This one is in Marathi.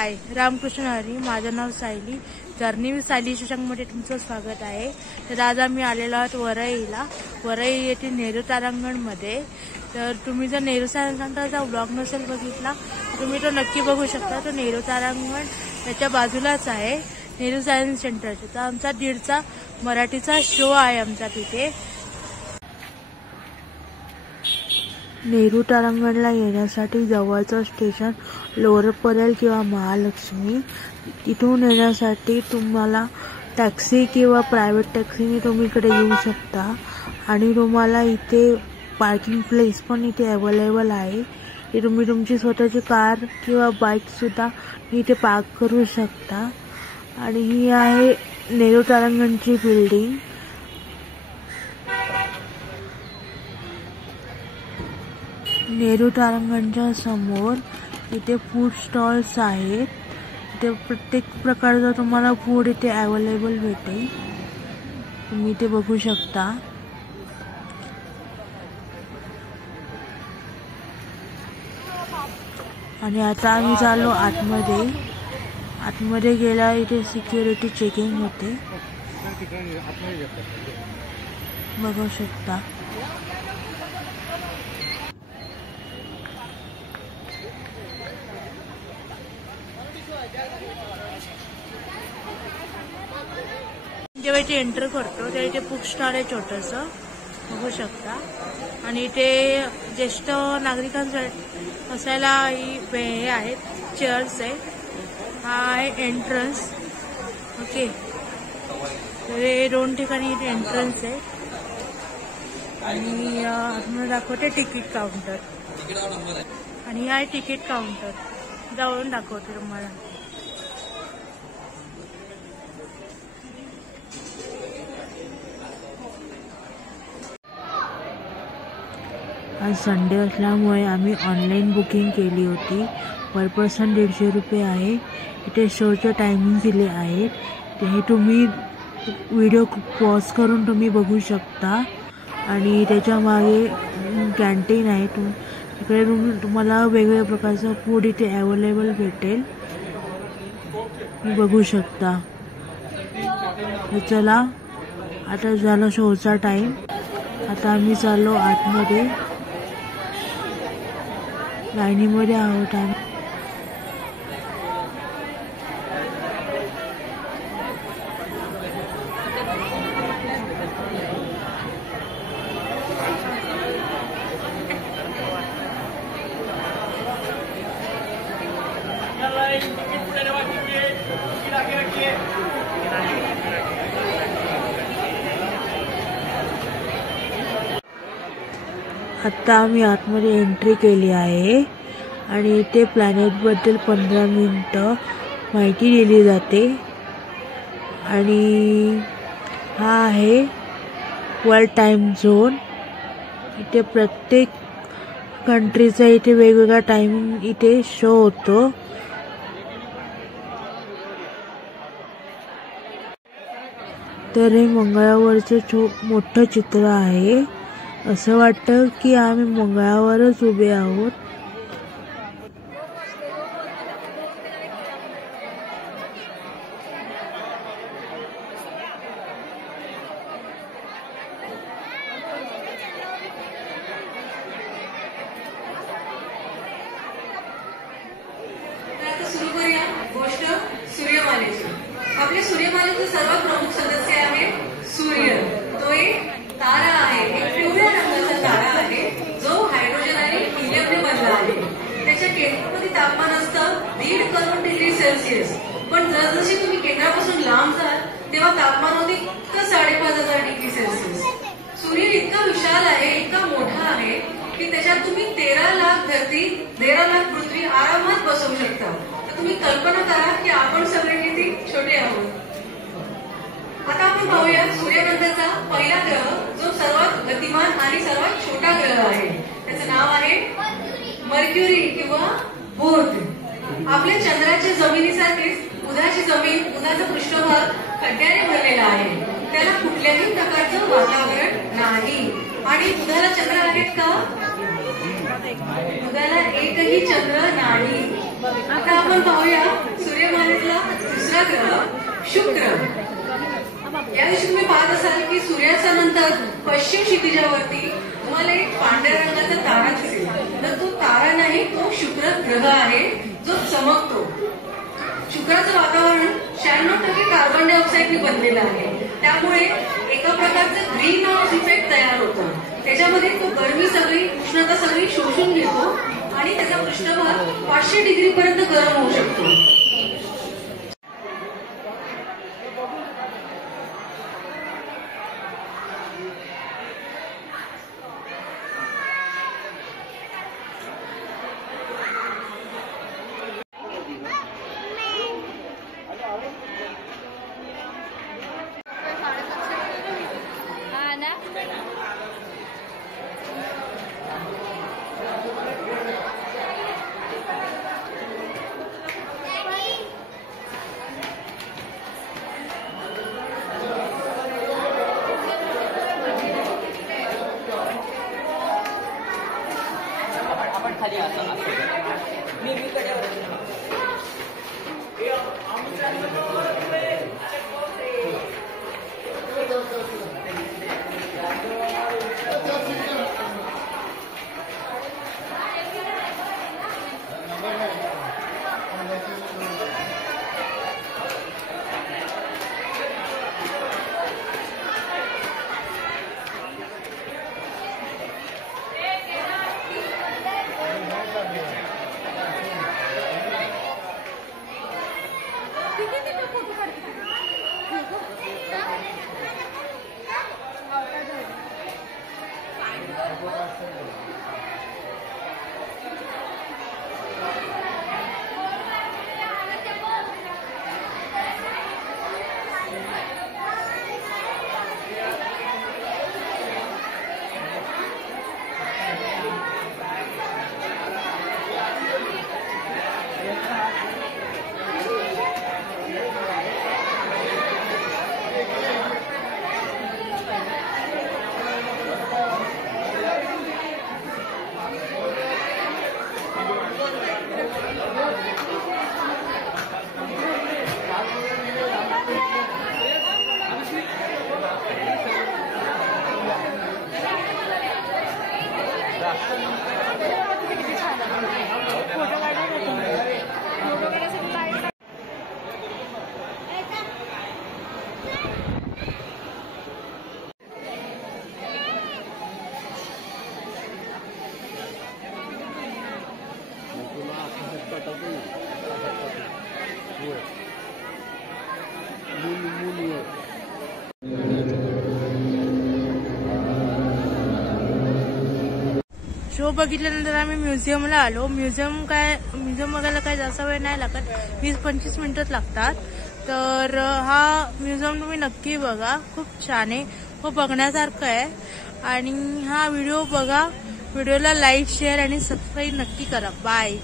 हाय, रामकृष्ण हरी. माझं नाव सायली. जर्नी विथ सायली शशांकमध्ये तुमचं स्वागत आहे. तर आज आम्ही आलेलो आहोत वरईला. वरई येथील नेहरू तारांगणमध्ये. तर तुम्ही जर नेहरू तारांगणचा ब्लॉग नसेल बघितला तर तुम्ही तो नक्की बघू शकता. तो नेहरू तारांगण त्याच्या बाजूलाच आहे, नेहरू सायन्स सेंटरचा. तर आमचा 1:30चा मराठीचा शो आहे आमचा तिथे. नेहरू तारांगणला येण्यासाठी जवळचं स्टेशन लोअर परेल किंवा महालक्ष्मी. तिथून येण्यासाठी तुम्हाला टॅक्सी किंवा प्रायव्हेट टॅक्सीने तुम्ही इकडे येऊ शकता. आणि तुम्हाला इथे पार्किंग प्लेस पण इथे अवेलेबल आहे. की तुम्ही तुमची स्वतःची कार किंवा बाईक सुद्धा इथे पार्क करू शकता. आणि ही आहे नेहरू तारांगणची बिल्डिंग. नेहरू तारांगणच्या समोर इथे फूड स्टॉल्स आहेत. इथे प्रत्येक प्रकारचं तुम्हाला फूड इथे अवेलेबल भेटेल. तुम्ही इथे बघू शकता. आणि आता आम्ही चाललो आतमध्ये. आतमध्ये गेला इथे सिक्युरिटी चेकिंग होते, बघू शकता. जेव्हा इथे एंटर करतो तेव्हा इथे बुक स्टॉल आहे छोटंसं, बघू शकता. आणि इथे ज्येष्ठ नागरिकांसाठी बसायला हे आहेत, चेअर्स आहे. हा आहे एंट्रन्स. ओके, हे 2 ठिकाणी इथे एंट्रन्स आहे. आणि तुम्हाला दाखवते तिकीट काउंटर. आणि हा आहे तिकीट काउंटर, जवळून दाखवते तुम्हाला. आज संडे असल्यामुळे आम्ही ऑनलाईन बुकिंग केली होती. पर पर्सन 150 रुपये आहे. इथे शोचं टायमिंग दिले आहेत. ते तुम्ही व्हिडिओ पॉज करून तुम्ही बघू शकता. आणि त्याच्या मागे कॅन्टीन आहे. तिकडे तुम्हाला वेगवेगळ्या प्रकारचं फूड इथे अवेलेबल भेटेल, तुम्ही बघू शकता. चला, आता झाला शोचा टाइम. आता आम्ही चाललो आतमध्ये. लाईनीमध्ये आहोत आम्ही. आता आम्ही आतमध्ये एंट्री केली आहे. आणि इथे प्लॅनेटबद्दल 15 मिनिटं माहिती दिली जाते. आणि हा आहे वर्ल्ड टाइम झोन. इथे प्रत्येक कंट्रीचा इथे वेगवेगळा टाइमिंग इथे शो होतो. तर हे मंगळावरचं मोठं चित्र आहे. असं वाटतं की आम्ही मंगळावरच उभे आहोत. सुरू करूया गोष्ट सूर्यमालेची. आपल्या सूर्यमालेचे सर्वात प्रमुख सदस्य आहे सूर्य. तो एक तारा आहे, एक पिवळ्या रंगाचा तारा आहे, जो हायड्रोजन आणि हिलियमने बनला आहे. त्याच्या केंद्रामध्ये तापमान असतं 1.5 करोड डिग्री सेल्सिअस. पण जसजशी तुम्ही केंद्रापासून लांब जाल तेव्हा तापमान होते 5,500 डिग्री सेल्सिअस. सूर्य इतका विशाल आहे, इतका मोठा आहे की त्याच्यात तुम्ही 13 लाख धरती, 13 लाख पृथ्वी आरामात बसवू शकता. तर तुम्ही कल्पना करा की आपण सगळे किती छोटे आहोत. आता आपण पाहूया सूर्यानंतरचा पहिला ग्रह, जो सर्वात गतिमान आणि सर्वात छोटा ग्रह आहे. त्याचं नाव आहे मर्क्युरी किंवा बुध. आपल्या चंद्राच्या जमिनीसारखेच बुधाची जमीन, बुधाचा पृष्ठभाग खड्ड्याने भरलेला आहे. त्याला कुठल्याही प्रकारचं वातावरण नाही. आणि बुधाला चंद्र आहेत का? बुधाला एकही चंद्र नाही. आता आपण पाहूया दुसरा ग्रह शुक्र। या दिवशी तुम्ही पाहत असाल की सूर्याच्या नंतर पश्चिम क्षितिजावरती तुम्हाला एक पांढऱ्या रंगाचा तारा दिसेल, तर तो तारा नाही, तो शुक्र ग्रह आहे जो चमकतो। शुक्राचं वातावरण 96% कार्बन डायऑक्साईडने बनलेलं आहे, त्यामुळे एका प्रकारचं ग्रीन हाऊस इफेक्ट तयार होतं। त्याच्यामध्ये तो गरमी सगळी, उष्णता सगळी शोषून घेतो आणि त्याचा पृष्ठभाग 500 डिग्री पर्यंत गरम होऊ शकतो। खाली मी शो बघितल्यानंतर आम्ही म्युझियमला आलो। म्युझियम बघायला काही जास्त वेळ नाही लागत, 20-25 मिनिटच लागतात। तर हा म्युझियम तुम्ही नक्की बघा, खूप छान आहे, खूप बघण्यासारखं आहे। आणि हा व्हिडिओ बघा, व्हिडिओला लाईक, शेअर आणि सबस्क्राईब नक्की करा। बाय।